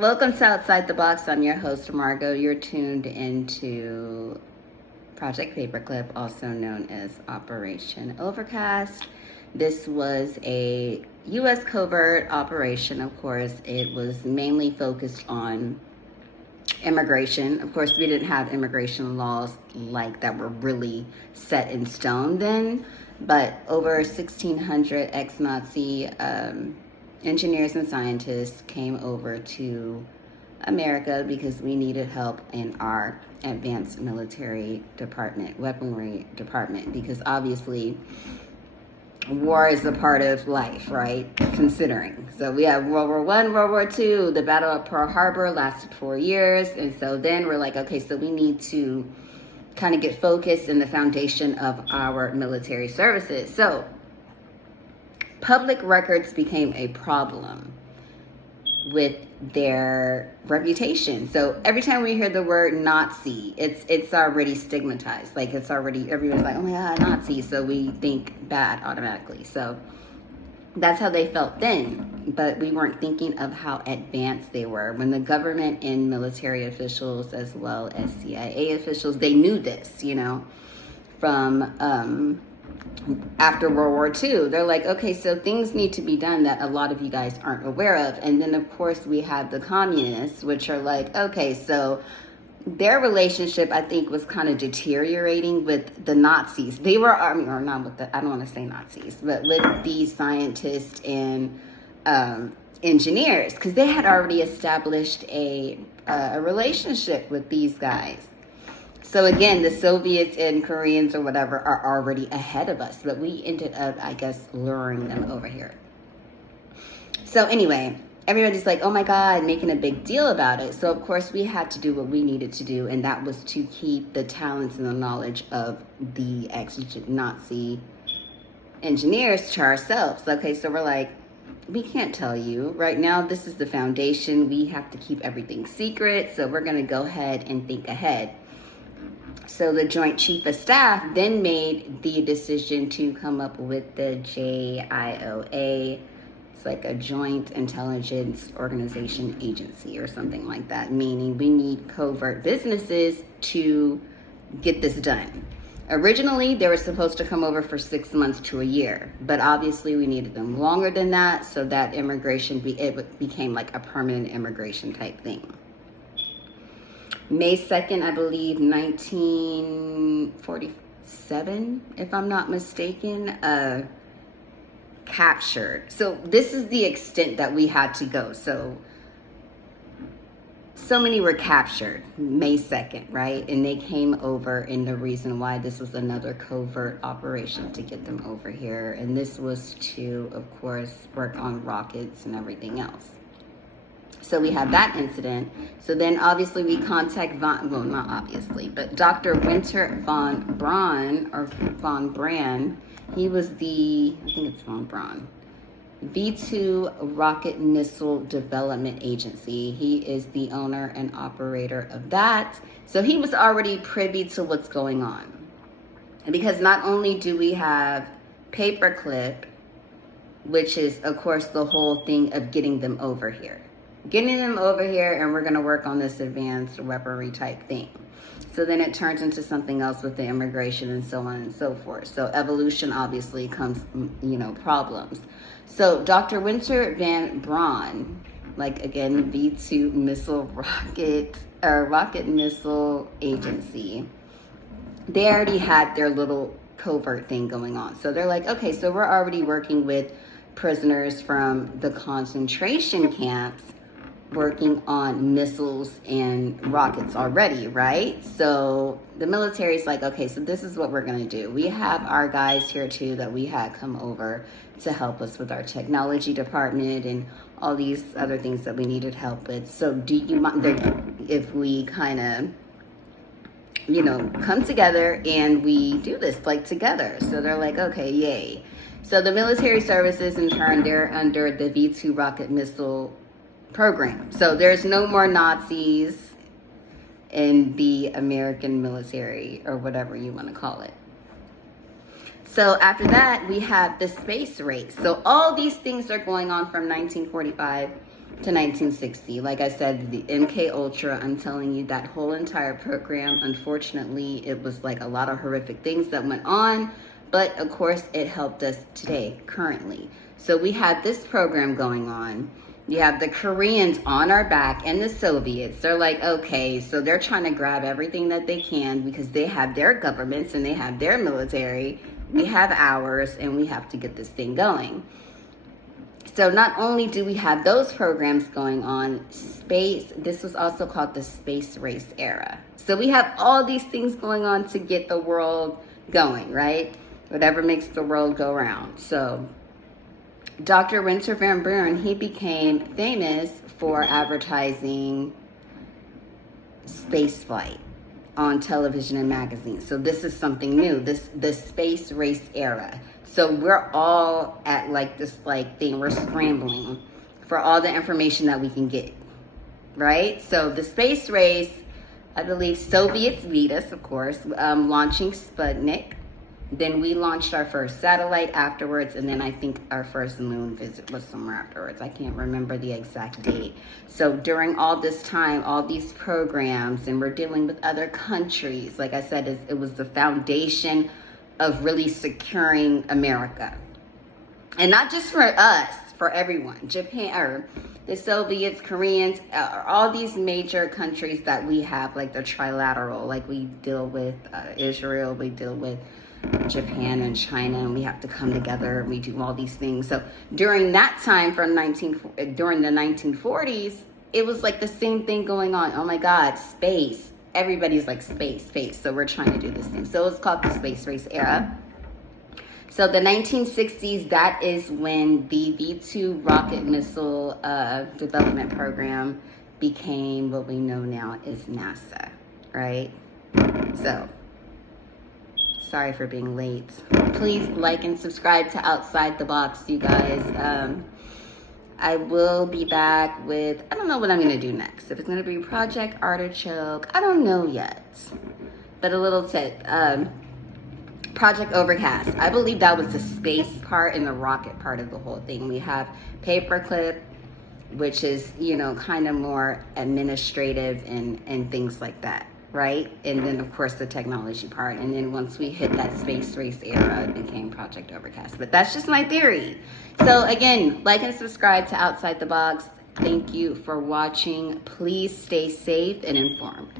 Welcome to Outside the Box. I'm your host, Margot. You're tuned into Project Paperclip, also known as Operation Overcast. This was a U.S. covert operation, of course. It was mainly focused on immigration. Of course, we didn't have immigration laws like that were really set in stone then, but over 1,600 ex-Nazi engineers and scientists came over to America because we needed help in our advanced military department, weaponry department, because obviously war is a part of life, right? Considering. So we have World War I, World War II, the Battle of Pearl Harbor lasted 4 years. And so then we're like, okay, so we need to kind of get focused in the foundation of our military services. So public records became a problem with their reputation. So every time we hear the word Nazi, it's already stigmatized. Like it's already, everyone's like, oh my God, Nazi. So we think bad automatically. So that's how they felt then. But we weren't thinking of how advanced they were. When the government and military officials, as well as CIA officials, they knew this, from after World War II. They're like, okay, so things need to be done that a lot of you guys aren't aware of. And then, of course, we have the communists, which are like, okay, so their relationship, I think, was kind of deteriorating with the Nazis. They were, or not with the, I don't want to say Nazis, but with the scientists and engineers, because they had already established a relationship with these guys. So again, the Soviets and Koreans or whatever are already ahead of us, but we ended up, I guess, luring them over here. So anyway, everybody's like, oh my God, making a big deal about it. So of course we had to do what we needed to do, and that was to keep the talents and the knowledge of the ex-Nazi engineers to ourselves. Okay, so we're like, we can't tell you. Right now, this is the foundation. We have to keep everything secret, so we're gonna go ahead and think ahead. So the Joint Chief of Staff then made the decision to come up with the JIOA. It's like a Joint Intelligence Organization Agency or something like that, meaning we need covert businesses to get this done. Originally, they were supposed to come over for 6 months to a year, but obviously we needed them longer than that, so that immigration, it became like a permanent immigration type thing. May 2nd, I believe, 1947, if I'm not mistaken, captured. So this is the extent that we had to go. So many were captured May 2nd, right? And they came over, and the reason why this was another covert operation to get them over here. And this was to, of course, work on rockets and everything else. So we had that incident. So then obviously we contact not obviously, but Dr. Winter von Braun, he was I think it's von Braun, V2 Rocket Missile Development Agency. He is the owner and operator of that. So he was already privy to what's going on. And because not only do we have Paperclip, which is, of course, the whole thing of getting them over here. And we're going to work on this advanced weaponry type thing. So then it turns into something else with the immigration and so on and so forth. So evolution obviously comes, problems. So Dr. Winter van Braun, like again, V2 Rocket Missile Agency, they already had their little covert thing going on. So they're like, okay, so we're already working with prisoners from the concentration camps, working on missiles and rockets already, right? So the military is like, okay, so this is what we're going to do. We have our guys here too that we had come over to help us with our technology department and all these other things that we needed help with. So do you mind if we kind of, come together and we do this like together? So they're like, okay, yay. So the military services, in turn, they're under the V2 Rocket Missile Program. So there's no more Nazis in the American military, or whatever you want to call it. So after that, we have the space race. So all these things are going on from 1945 to 1960. Like I said, the MK Ultra, I'm telling you, that whole entire program, unfortunately, it was like a lot of horrific things that went on, but of course it helped us today, currently. So we had this program going on. You have the Koreans on our back and the Soviets. They're like, okay, so they're trying to grab everything that they can because they have their governments and they have their military. We have ours, and we have to get this thing going. So not only do we have those programs going on, this was also called the space race era. So we have all these things going on to get the world going, right? Whatever makes the world go round. So Dr. Winter Van Buren, he became famous for advertising space flight on television and magazines. So this is something new, the space race era. So we're all at like this like thing, we're scrambling for all the information that we can get, right? So the space race, I believe Soviets beat us, of course, launching Sputnik. Then we launched our first satellite afterwards, and then I think our first moon visit was somewhere afterwards. I can't remember the exact date. So during all this time, all these programs, and we're dealing with other countries, like I said, it was the foundation of really securing America. And not just for us, for everyone. Japan, or the Soviets, Koreans, all these major countries that we have, like the trilateral, like we deal with Israel, we deal with Japan and China, and we have to come together and we do all these things. So during that time, during the 1940s, it was like the same thing going on. Oh my God, space. Everybody's like space. So we're trying to do this thing. So it's called the space race era. So the 1960s, that is when the V-2 rocket missile development program became what we know now as NASA, right? So sorry for being late. Please like and subscribe to Outside the Box, you guys. I will be back with, I don't know what I'm going to do next. If it's going to be Project Artichoke, I don't know yet. But a little tip. Project Overcast. I believe that was the space part and the rocket part of the whole thing. We have Paperclip, which is, you know, kind of more administrative and things like that, right? And then, of course, the technology part. And then once we hit that space race era, it became Project Overcast. But that's just my theory. So, again, like and subscribe to Outside the Box. Thank you for watching. Please stay safe and informed.